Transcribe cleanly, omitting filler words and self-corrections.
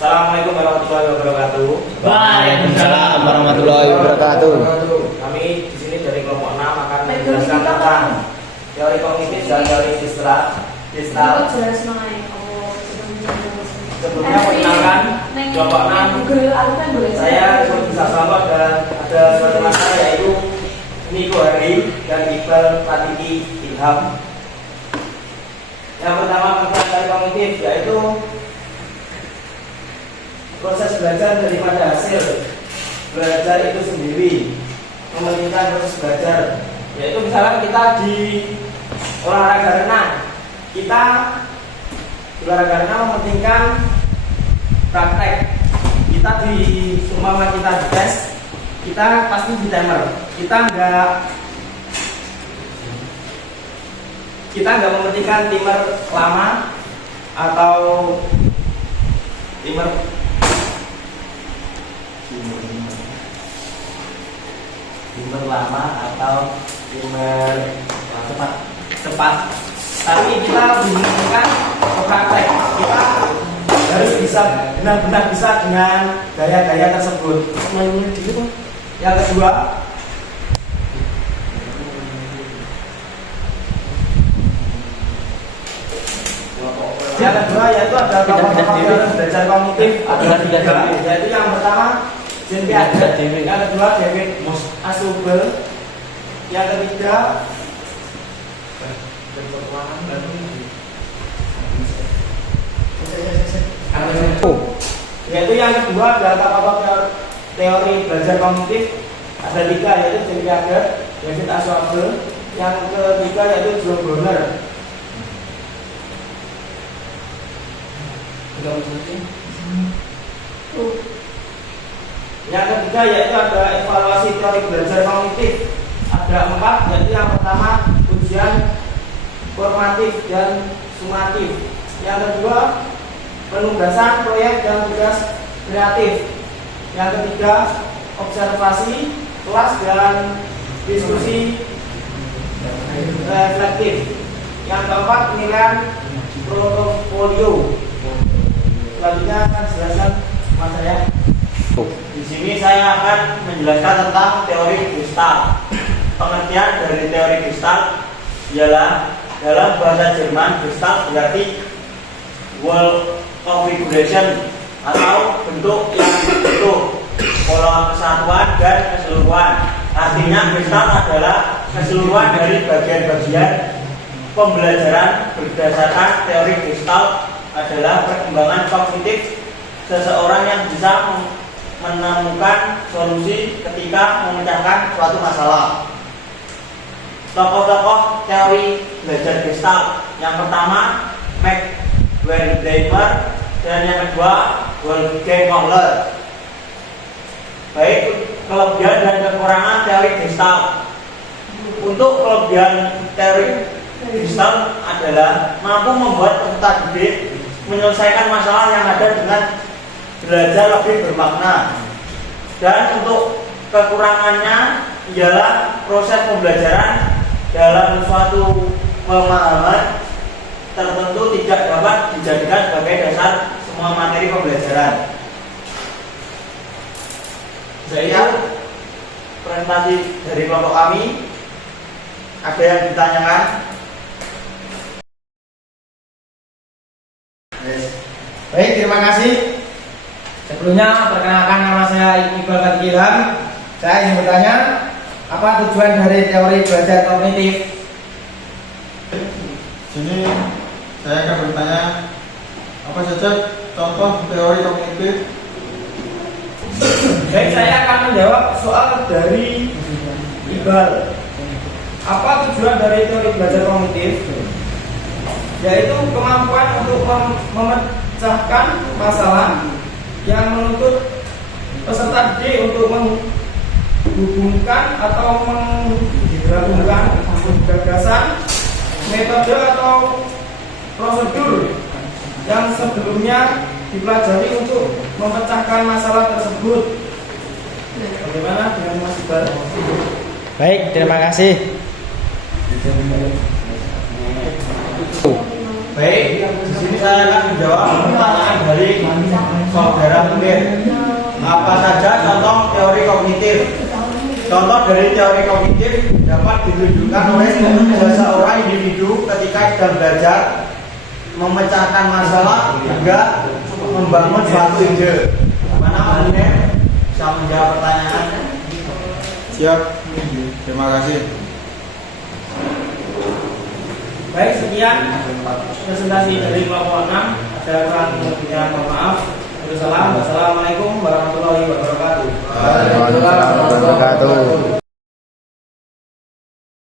Assalamualaikum warahmatullahi wabarakatuh. Waalaikumsalam warahmatullahi wabarakatuh. Kami di sini dari kelompok 6 akan menjelaskan tentang teori kognitif dan teori gestal. Sebelumnya perkenalkan kelompok 6. Saya bisa selamat dan ada suatu masalah yaitu Niko Hari dan Iqbal Fatiki Ilham. Yang pertama tentang teori kognitif yaitu proses belajar daripada hasil belajar itu sendiri, mementingkan proses belajar. Yaitu misalnya kita di olahraga renang, kita di olahraga renang mementingkan praktek. Kita di umpama kita di tes, kita pasti di timer. Kita nggak mementingkan timer lama atau timer lama atau timer cepat. Tapi kita mementingkan praktek. Kita harus bisa benar-benar bisa dengan gaya-gaya tersebut. Yang kedua, yaitu ada kelompok belajar kognitif ada 3, yaitu yang pertama Jean Piaget, yang kedua David Asubel, yang ketiga yaitu yang kedua adalah kelompok teori belajar kognitif ada 3, yaitu Jean Piaget, David Asubel, yang ketiga yaitu John Bonner. Yang ketiga yaitu ada evaluasi teori belajar kognitif ada 4, yaitu yang pertama ujian formatif dan sumatif, yang kedua penugasan proyek dan tugas kreatif, yang ketiga observasi kelas dan diskusi reflektif, yang keempat penilaian portofolio. Selanjutnya akan jelaskan Mas saya. Di sini saya akan menjelaskan tentang teori Gestalt. Pengertian dari teori Gestalt ialah dalam bahasa Jerman Gestalt berarti whole configuration atau bentuk yang utuh, pola kesatuan dan keseluruhan. Artinya Gestalt adalah keseluruhan dari bagian-bagian pembelajaran. Berdasarkan teori Gestalt adalah perkembangan kognitif seseorang yang bisa menemukan solusi ketika memecahkan suatu masalah. Tokoh-tokoh teori belajar Gestalt yang pertama Max Wertheimer dan yang kedua Wolfgang Kohler. Baik kelebihan dan kekurangan teori Gestalt. Untuk kelebihan teori Gestalt adalah mampu membuat peserta didik menyelesaikan masalah yang ada dengan belajar lebih bermakna. Dan untuk kekurangannya ialah proses pembelajaran dalam suatu pemahaman tertentu tidak dapat dijadikan sebagai dasar semua materi pembelajaran. Sekian presentasi dari kelompok kami. Ada yang ditanyakan? Baik, terima kasih. Sebelumnya perkenalkan nama saya Iqbal Fatiki Ilham. Saya ingin bertanya, apa tujuan dari teori belajar kognitif? Sini saya akan bertanya apa saja contoh teori kognitif. Baik, saya akan menjawab soal dari Iqbal. Apa tujuan dari teori belajar kognitif? Yaitu kemampuan untuk memecahkan masalah yang menuntut peserta didik untuk menghubungkan atau menggabungkan gagasan, metode atau prosedur yang sebelumnya dipelajari untuk memecahkan masalah tersebut. Bagaimana dengan Mas Iqbal? Baik, terima kasih. Baik, di sini saya akan menjawab pertanyaan dari saudara Munir. Apa saja contoh teori kognitif? Contoh dari teori kognitif dapat ditunjukkan oleh seseorang individu ketika sedang belajar, memecahkan masalah hingga membangun suatu ide. Mana Munir bisa menjawab pertanyaan? Siap. Terima kasih. Baik, sekian presentasi dari kelompok 6. Ada kurang lebihnya, mohon maaf. Wassalamualaikum warahmatullahi wabarakatuh. Waalaikumsalam warahmatullahi wabarakatuh.